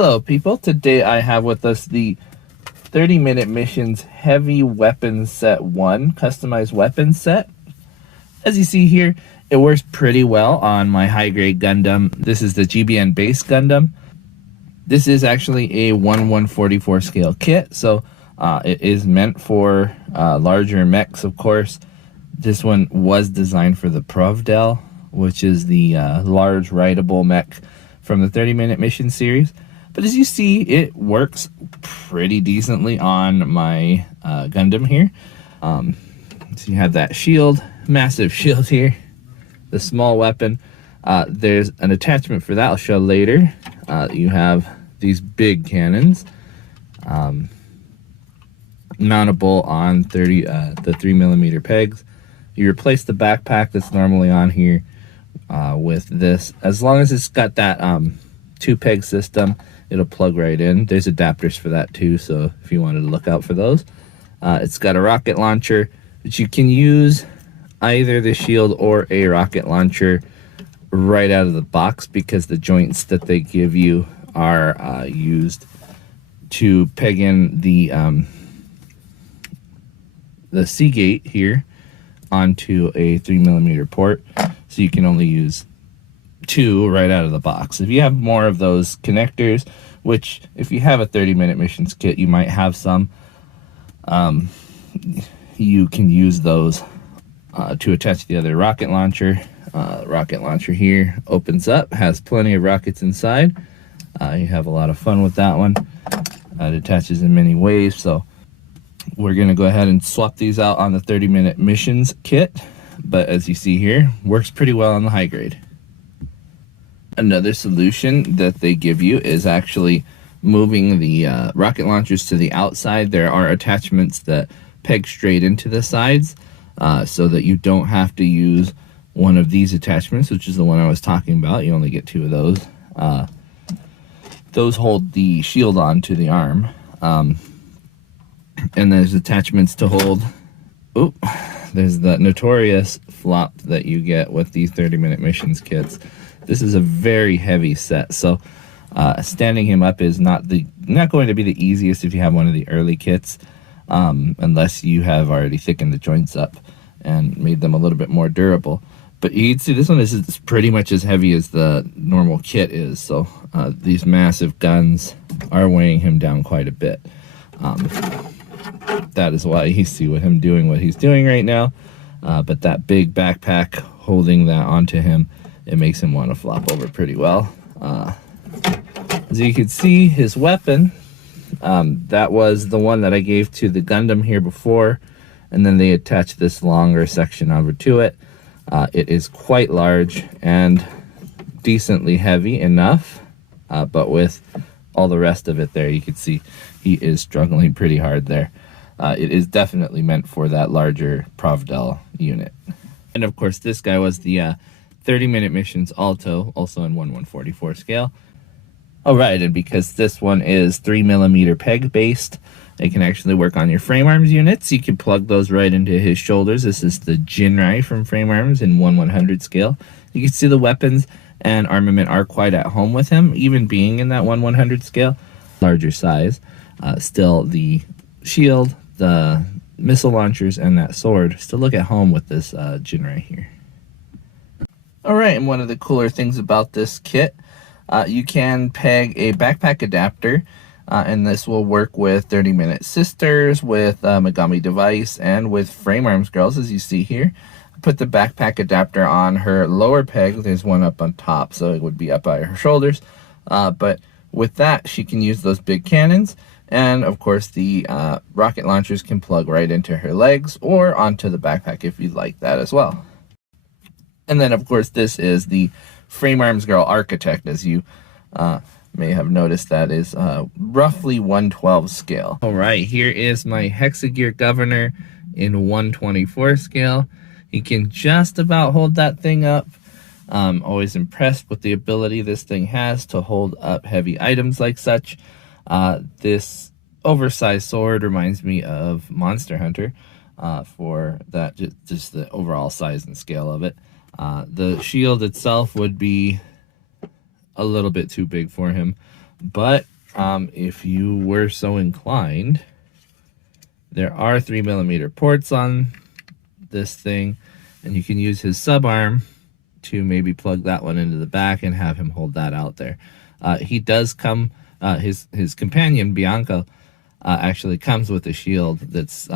Hello people, today I have with us the 30-minute missions heavy weapons set 1 customized weapons set. As you see here, it works pretty well on my high grade Gundam. This is the GBN base Gundam. This is actually a 1/144 scale kit, so it is meant for larger mechs, of course. This one was designed for the Provdel, which is the large rideable mech from the 30-minute mission series. But as you see, it works pretty decently on my Gundam here. So you have that shield, massive shield here, the small weapon. There's an attachment for that I'll show later. You have these big cannons, mountable on the 3mm pegs. You replace the backpack that's normally on here with this. As long as it's got that 2-peg system, it'll plug right in. There's adapters for that too, so if you wanted to look out for those. It's got a rocket launcher, but you can use either the shield or a rocket launcher right out of the box because the joints that they give you are used to peg in the Seagate here onto a 3mm port, so you can only use 2 right out of the box. If you have more of those connectors, which if you have a 30-minute missions kit, you might have some, you can use those to attach the other rocket launcher. Rocket launcher here opens up, has plenty of rockets inside. You have a lot of fun with that one. It attaches in many ways, so we're going to go ahead and swap these out on the 30-minute missions kit. But as you see here, works pretty well on the high grade. Another solution that they give you is actually moving the rocket launchers to the outside. There are attachments that peg straight into the sides so that you don't have to use one of these attachments, which is the one I was talking about. You only get 2 of those. Those hold the shield on to the arm. And there's attachments to hold. There's the notorious flop that you get with these 30-minute missions kits. This is a very heavy set, so standing him up is not going to be the easiest if you have one of the early kits, unless you have already thickened the joints up and made them a little bit more durable. But you can see this one is pretty much as heavy as the normal kit is, so these massive guns are weighing him down quite a bit. That is why you see him doing what he's doing right now. But that big backpack holding that onto him, it makes him want to flop over pretty well. As you can see, his weapon, that was the one that I gave to the Gundam here before, and then they attached this longer section over to it. It is quite large and decently heavy enough, but with all the rest of it there, you can see he is struggling pretty hard there. It is definitely meant for that larger Provdel unit. And of course, this guy was the 30-minute missions Alto, also in 1/144 scale. Alright, and because this one is 3mm peg based, it can actually work on your frame arms units. You can plug those right into his shoulders. This is the Jinrai from frame arms in 1/100 scale. You can see the weapons and armament are quite at home with him, even being in that 1/100 scale. Larger size. Still, the shield, the missile launchers, and that sword still look at home with this Jinrai here. Alright, and one of the cooler things about this kit, you can peg a backpack adapter, and this will work with 30-minute sisters, with Megami device, and with frame arms girls, as you see here. Put the backpack adapter on her lower peg. There's one up on top, so it would be up by her shoulders. But with that, she can use those big cannons, and of course the rocket launchers can plug right into her legs or onto the backpack if you'd like that as well. And then of course this is the frame arms girl architect, as you may have noticed. That is roughly 1/12 scale. All right, here is my hexagear governor in 1/24 scale. You can just about hold that thing up. Always impressed with the ability this thing has to hold up heavy items like such. This oversized sword reminds me of Monster Hunter for that, just the overall size and scale of it. The shield itself would be a little bit too big for him, But if you were so inclined, there are 3mm ports on this thing, and you can use his sub arm to maybe plug that one into the back and have him hold that out there. He does come, his companion Bianca actually comes with a shield that's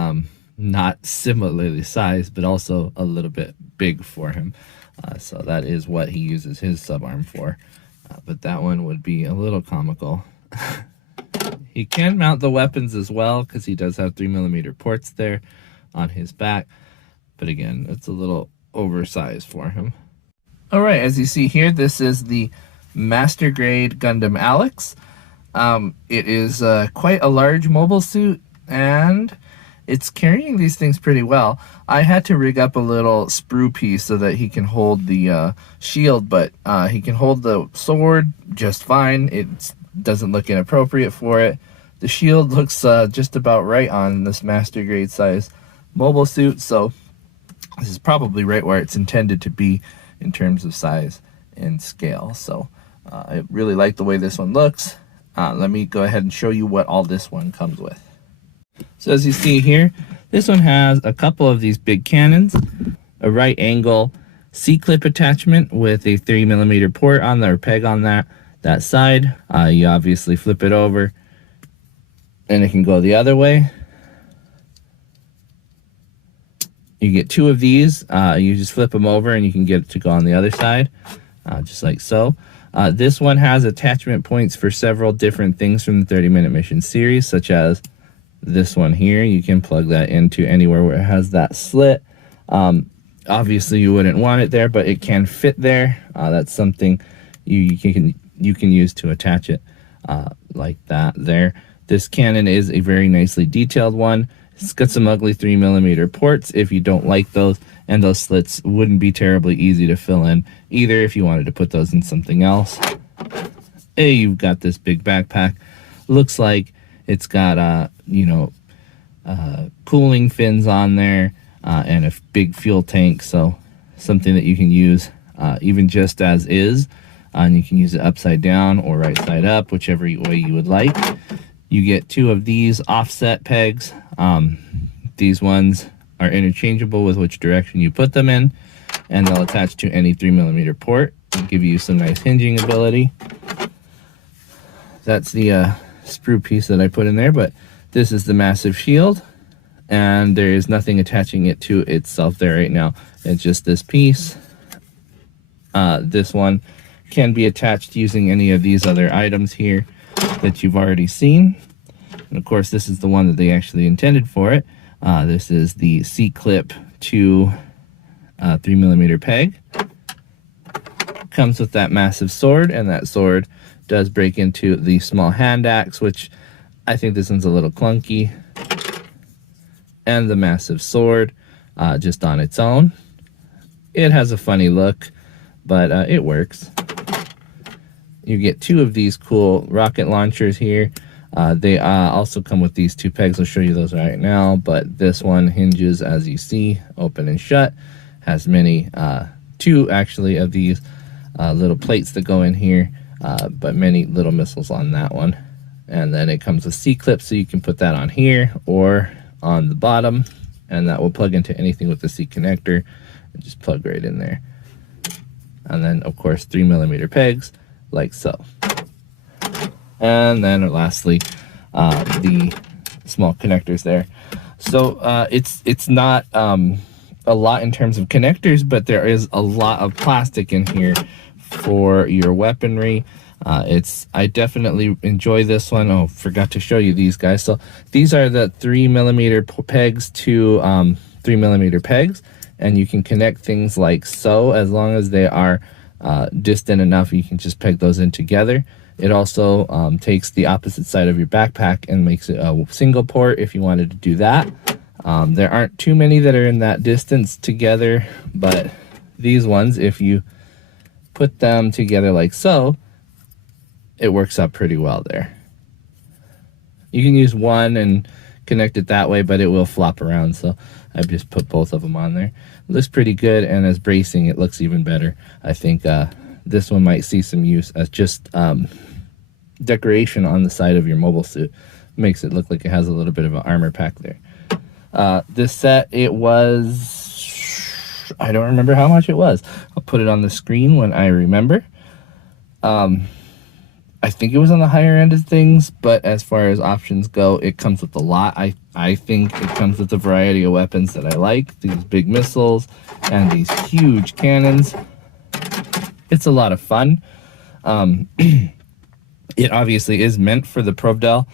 not similarly sized, but also a little bit big for him. So that is what he uses his sub arm for. But that one would be a little comical. He can mount the weapons as well, because he does have 3mm ports there on his back. But again, it's a little oversized for him. All right, as you see here, this is the Master Grade Gundam Alex. It is quite a large mobile suit, and it's carrying these things pretty well. I had to rig up a little sprue piece so that he can hold the shield, but he can hold the sword just fine. It doesn't look inappropriate for it. The shield looks just about right on this Master Grade size mobile suit, so this is probably right where it's intended to be in terms of size and scale. So I really like the way this one looks. Let me go ahead and show you what all this one comes with. So as you see here, this one has a couple of these big cannons, a right angle C-clip attachment with a 3mm port on there, or peg on that side. You obviously flip it over and it can go the other way. You get two of these. You just flip them over and you can get it to go on the other side, just like so. This one has attachment points for several different things from the 30-minute mission series, such as this one here. You can plug that into anywhere where it has that slit. Obviously you wouldn't want it there, but it can fit there. That's something you can use to attach it like that there. This cannon is a very nicely detailed one. It's got some ugly 3mm ports if you don't like those, and those slits wouldn't be terribly easy to fill in either if you wanted to put those in something else. Hey, you've got this big backpack. Looks like it's got cooling fins on there and a big fuel tank, so something that you can use even just as is, and you can use it upside down or right side up, whichever way you would like. You get two of these offset pegs. These ones are interchangeable with which direction you put them in, and they'll attach to any 3mm port and give you some nice hinging ability. That's the sprue piece that I put in there, but this is the massive shield, and there is nothing attaching it to itself there right now. It's just this piece. This one can be attached using any of these other items here that you've already seen. And of course, this is the one that they actually intended for it. This is the C-clip to 3mm peg. Comes with that massive sword, and that sword does break into the small hand axe, which I think this one's a little clunky. And the massive sword just on its own. It has a funny look, but it works. You get two of these cool rocket launchers here. They also come with these two pegs. I'll show you those right now, but this one hinges, as you see, open and shut. Has many, two actually of these little plates that go in here, but many little missiles on that one. And then it comes with C-clips, so you can put that on here or on the bottom, and that will plug into anything with the C connector and just plug right in there. And then, of course, 3mm pegs, like so. And then lastly, the small connectors there. So it's not a lot in terms of connectors, but there is a lot of plastic in here for your weaponry. I definitely enjoy this one. Oh, forgot to show you these guys. So these are the 3mm pegs to 3mm pegs, and you can connect things like so. As long as they are distant enough, you can just peg those in together. It also takes the opposite side of your backpack and makes it a single port if you wanted to do that. There aren't too many that are in that distance together, but these ones, if you put them together like so, it works out pretty well there. You can use one and connect it that way, but it will flop around, so I've just put both of them on there. It looks pretty good, and as bracing, it looks even better. I think this one might see some use as just decoration on the side of your mobile suit. Makes it look like it has a little bit of an armor pack there. This set, it was, I don't remember how much it was. I'll put it on the screen when I remember. I think it was on the higher end of things, but as far as options go, it comes with a lot. I think it comes with a variety of weapons that I like. These big missiles and these huge cannons. It's a lot of fun. It obviously is meant for the Provdel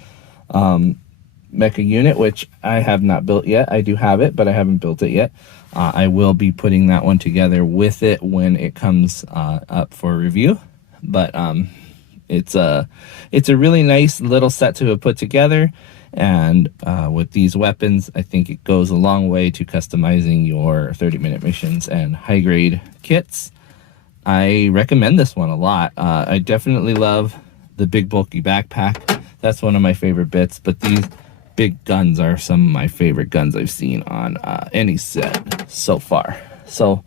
mecha unit, which I have not built yet. I do have it, but I haven't built it yet. I will be putting that one together with it when it comes up for review. But it's a really nice little set to have put together. And with these weapons, I think it goes a long way to customizing your 30-minute missions and high-grade kits. I recommend this one a lot. I definitely love the big bulky backpack. That's one of my favorite bits, but these big guns are some of my favorite guns I've seen on any set so far. So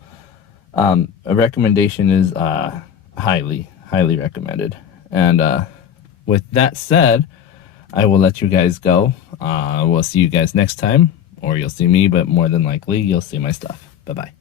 a recommendation is highly recommended. And with that said, I will let you guys go. We'll see you guys next time, or you'll see me, but more than likely you'll see my stuff. Bye-bye.